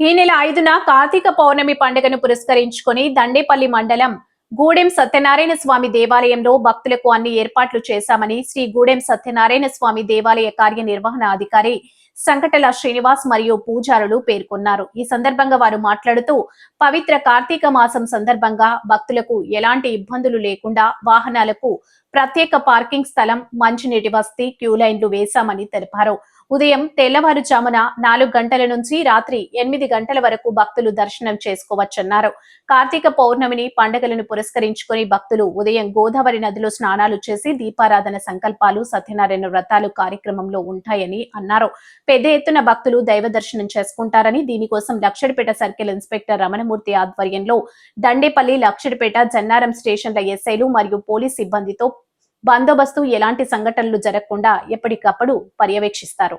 ఈ నెల ఐదున కార్తీక పౌర్ణమి పండుగను పురస్కరించుకొని దండేపల్లి మండలం గూడెం సత్యనారాయణ స్వామి దేవాలయంలో భక్తులకు అన్ని ఏర్పాట్లు చేశామని శ్రీ గూడెం సత్యనారాయణ స్వామి దేవాలయ కార్యనిర్వహణ అధికారి సంకటల శ్రీనివాస్ మరియు పూజారులు పేర్కొన్నారు. ఈ సందర్భంగా వారు మాట్లాడుతూ పవిత్ర కార్తీక మాసం సందర్భంగా భక్తులకు ఎలాంటి ఇబ్బందులు లేకుండా వాహనాలకు ప్రత్యేక పార్కింగ్ స్థలం మంచినీటి వసతి క్యూ లైన్లు వేశామని తెలిపారు. ఉదయం తెల్లవారుజామున నాలుగు గంటల నుంచి రాత్రి ఎనిమిది గంటల వరకు భక్తులు దర్శనం చేసుకోవచ్చన్నారు. కార్తీక పౌర్ణమిని పండుగలను పురస్కరించుకొని భక్తులు ఉదయం గోదావరి నదిలో స్నానాలు చేసి దీపారాధన సంకల్పాలు సత్యనారాయణ వ్రతాలు కార్యక్రమంలో ఉంటాయని అన్నారు. పెద్ద ఎత్తున భక్తులు దైవ దర్శనం చేసుకుంటారని దీనికోసం లక్షడిపేట సర్కిల్ ఇన్స్పెక్టర్ రమణమూర్తి ఆధ్వర్యంలో దండేపల్లి లక్షడిపేట జన్నారం స్టేషన్ల ఎస్ఐలు మరియు పోలీస్ సిబ్బందితో బందోబస్తు ఎలాంటి సంఘటనలు జరగకుండా ఎప్పటికప్పుడు పర్యవేక్షిస్తారు.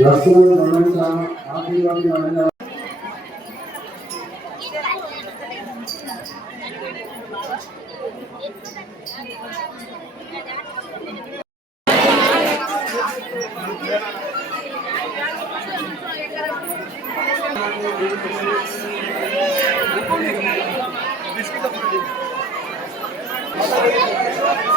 లక్ష్మణ్ రమణ ఆశీర్వాదం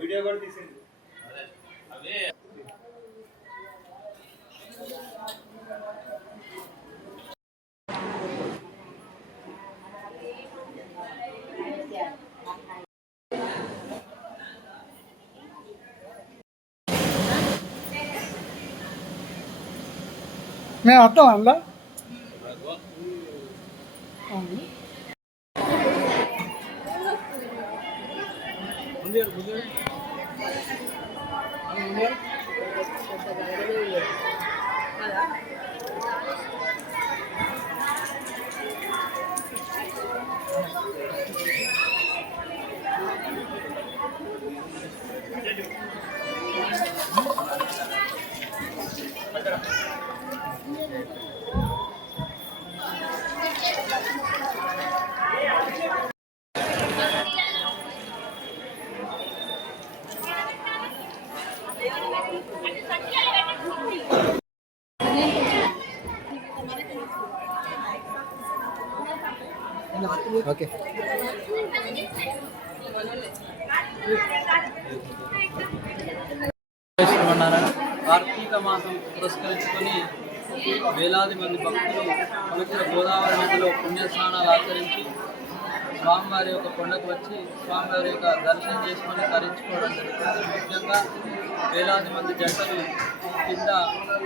వీడియో కూడా తీసింది మేము వస్తాం అందులో over there? ఓకే. కార్తీక మాసం పురస్కరించుకొని వేలాది మంది భక్తులు పవిత్ర గోదావరి నదిలో పుణ్యస్నానాలు ఆచరించి స్వామివారి యొక్క కొండకు వచ్చి స్వామివారి యొక్క దర్శనం చేసుకొని తరించుకోవడం జరుగుతుంది ముఖ్యంగా వేలాది మంది జంటలు కింద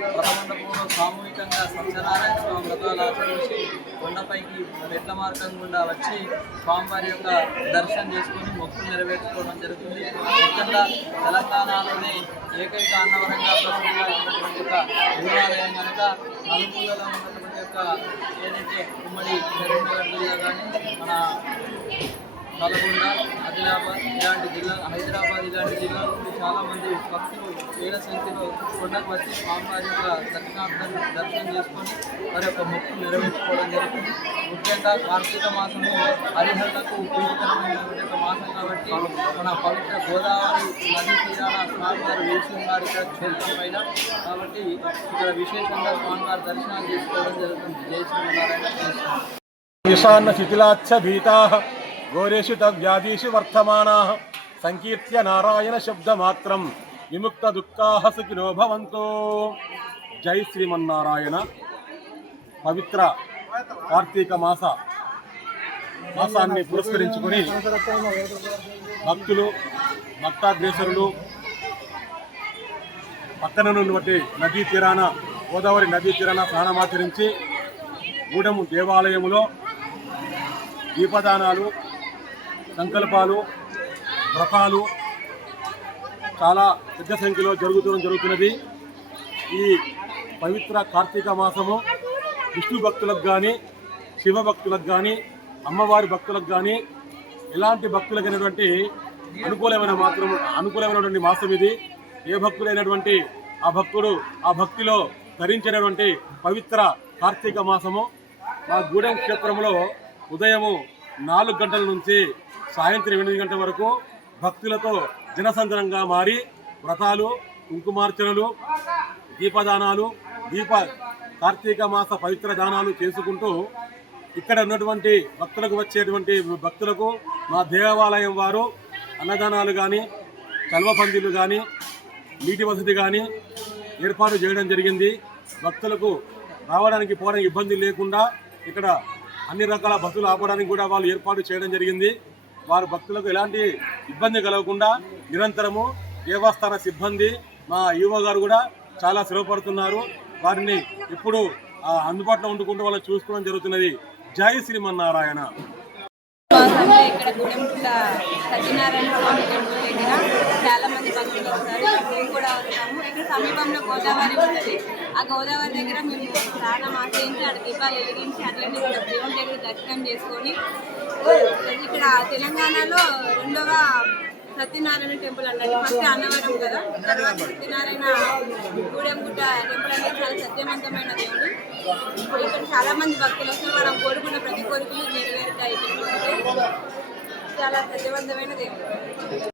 వ్రతమండపంలో సామూహికంగా సత్యనారాయణ స్వామి వ్రతాలు ఆచరించి కొండపైకి మెట్ల మార్గం గుండా వచ్చి స్వామివారి యొక్క దర్శనం చేసుకుని మొక్కులు నెరవేర్చుకోవడం జరుగుతుంది. ముఖ్యంగా తెలంగాణలోనే ఏకైక అన్నవరంగా ప్రసిద్ధిగాంచినటువంటి యొక్క దేవాలయం కనుక నలుమూలలో ఉన్నటువంటి యొక్క ఏదైతే ఉమ్మడి కరీంనగర్ జిల్లా కానీ మన నల్గొండ ఆదిలాబాద్ ఇలాంటి జిల్లా హైదరాబాద్ ఇలాంటి జిల్లాల నుండి చాలామంది భక్తులు వేల సంఖ్యలో కొండకు వచ్చి స్వామివారి యొక్క దర్శనార్థం దర్శనం చేసుకొని వారి యొక్క మొక్కు నెరవేర్చుకోవడం జరుగుతుంది. ముఖ్యంగా కార్తీక మాసము హరిహరులకు ప్రీతికరమైనటువంటి ఒక మాసం కాబట్టి మన పవిత్ర గోదావరి నదీ తీరాన స్వామివారు వేసి ఉన్నారు ఇక్కడ క్షేత్రం పైన. కాబట్టి ఇక్కడ విశేషంగా స్వామివారి దర్శనాలు చేసుకోవడం జరుగుతుంది. జయ శ్రీమన్నారాయణ. జయ ఈశాన్న శిథిలాచ్చ భీతా. ఘోరేషు తవ్యాధీషు వర్తమానా సంకీర్త్య నారాయణ శబ్దమాత్రం విముక్త దుఃఖాహ సుఖినో భవంతో. జై శ్రీమన్నారాయణ. పవిత్ర కార్తీక మాస మాసాన్ని పురస్కరించుకొని భక్తులు భక్తాగ్రేసరులు పక్కన ఉన్నటువంటి నదీ తీరాన గోదావరి నదీ తీరాన స్నానమాచరించి గూడెము దేవాలయములో దీపదానాలు సంకల్పాలు వ్రతాలు చాలా పెద్ద సంఖ్యలో జరుగుతూ జరుగుతున్నది. ఈ పవిత్ర కార్తీక మాసము విష్ణు భక్తులకు కానీ శివ భక్తులకు కానీ అమ్మవారి భక్తులకు కానీ ఎలాంటి భక్తులకైనటువంటి అనుకూలమైన మాత్రం అనుకూలమైనటువంటి మాసం ఇది. ఏ భక్తులైనటువంటి ఆ భక్తుడు ఆ భక్తిలో ధరించినటువంటి పవిత్ర కార్తీక మాసము. మా గూడెం క్షేత్రంలో ఉదయము నాలుగు గంటల నుంచి సాయంత్రం ఎనిమిది గంటల వరకు భక్తులతో జనసంద్రంగా మారి వ్రతాలు కుంకుమార్చనలు దీపదానాలు దీప కార్తీక మాస పవిత్ర దానాలు చేసుకుంటూ ఇక్కడ ఉన్నటువంటి భక్తులకు వచ్చేటువంటి భక్తులకు మా దేవాలయం వారు అన్నదానాలు కానీ కల్వ పందిళ్ళు కానీ నీటి వసతి కానీ ఏర్పాటు చేయడం జరిగింది. భక్తులకు రావడానికి పోవడానికి ఇబ్బంది లేకుండా ఇక్కడ అన్ని రకాల బస్సులు ఆపడానికి కూడా వాళ్ళు ఏర్పాటు చేయడం జరిగింది. వారు భక్తులకు ఎలాంటి ఇబ్బంది కలగకుండా నిరంతరము దేవస్థాన సిబ్బంది మా ఈవో గారు కూడా చాలా శ్రమపడుతున్నారు వారిని ఇప్పుడు అందుబాటులో ఉండుకుంటూ వాళ్ళు చూసుకోవడం జరుగుతున్నది. జై శ్రీమన్నారాయణ. ఇక్కడ గుడిముట్ల సత్యనారాయణ స్వామి టెంపుల్ దగ్గర చాలా మంది భక్తులు వస్తారు మేము కూడా వస్తాము. ఇక్కడ సమీపంలో గోదావరి ఉంటుంది. ఆ గోదావరి దగ్గర మేము స్నానం ఆచరించి అక్కడ దీపాలు వెలిగించి అట్లనే దేవుని దగ్గర దర్శనం చేసుకొని ఇక్కడ తెలంగాణలో రెండవ సత్యనారాయణ టెంపుల్ అన్నట్టు ఫస్ట్ అన్నవరం కదా. తర్వాత సత్యనారాయణ గూడెంగుట్ట టెంపుల్ అనేది చాలా సత్యవంతమైన దేవుడు. ఇక్కడ చాలా మంది భక్తులు వస్తారు. మనం కోరుకున్న ప్రతి కోరికలు నెరవేరుతాయి. చాలా సత్యవంతమైన దేవుడు.